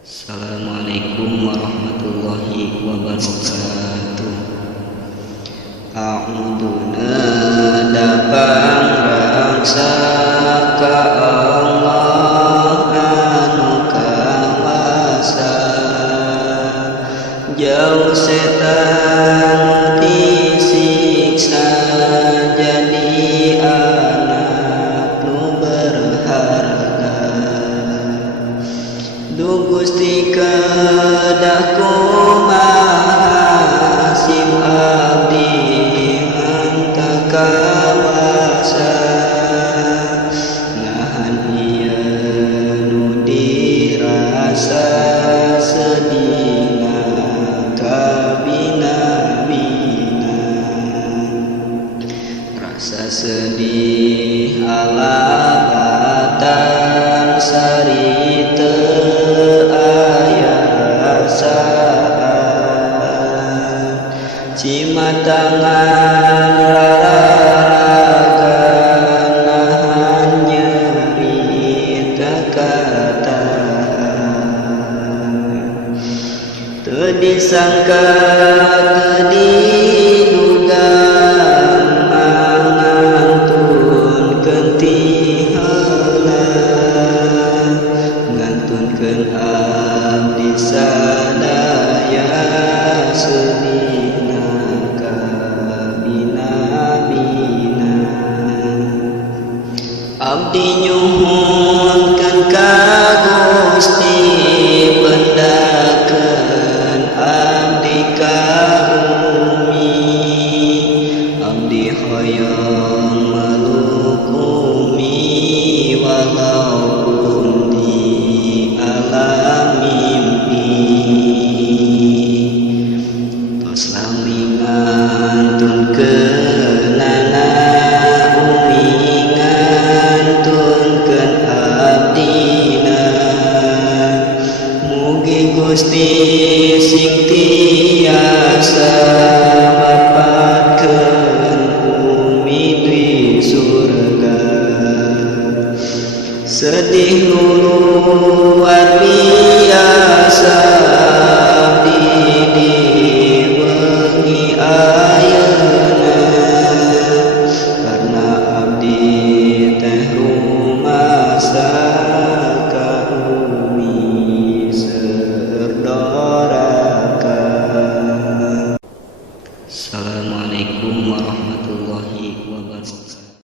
Assalamualaikum warahmatullahi wabarakatuh. A'uduna dabang raksa ka Allah anu kawasa, jauh setan disiksa jadi anak nu berharga. Du Gusti kedah kumaha sim abdi mangka kawasa, nahan ieu nu dirasa sedihna kabina-bina. Rasa sedih alabatan sari teu aya rasaan, cimatangan rararagan nahan nyeri teu katahan. Teu disangka teu diduga mangantunkeun ti heula, ngantunkeun abdi sadaya sedihna kabina-bina. Abdi nyuhunkeun ka Gusti pendakeun abdi ka bumi, abdi hoyong meluk umi walaupun di alam mimpi. Tos lami ngantunkeunana umi ngantunkeun abdina, mugi Gusti sing tiasa mapatkeun umi di surga. Sedih nu luar biasa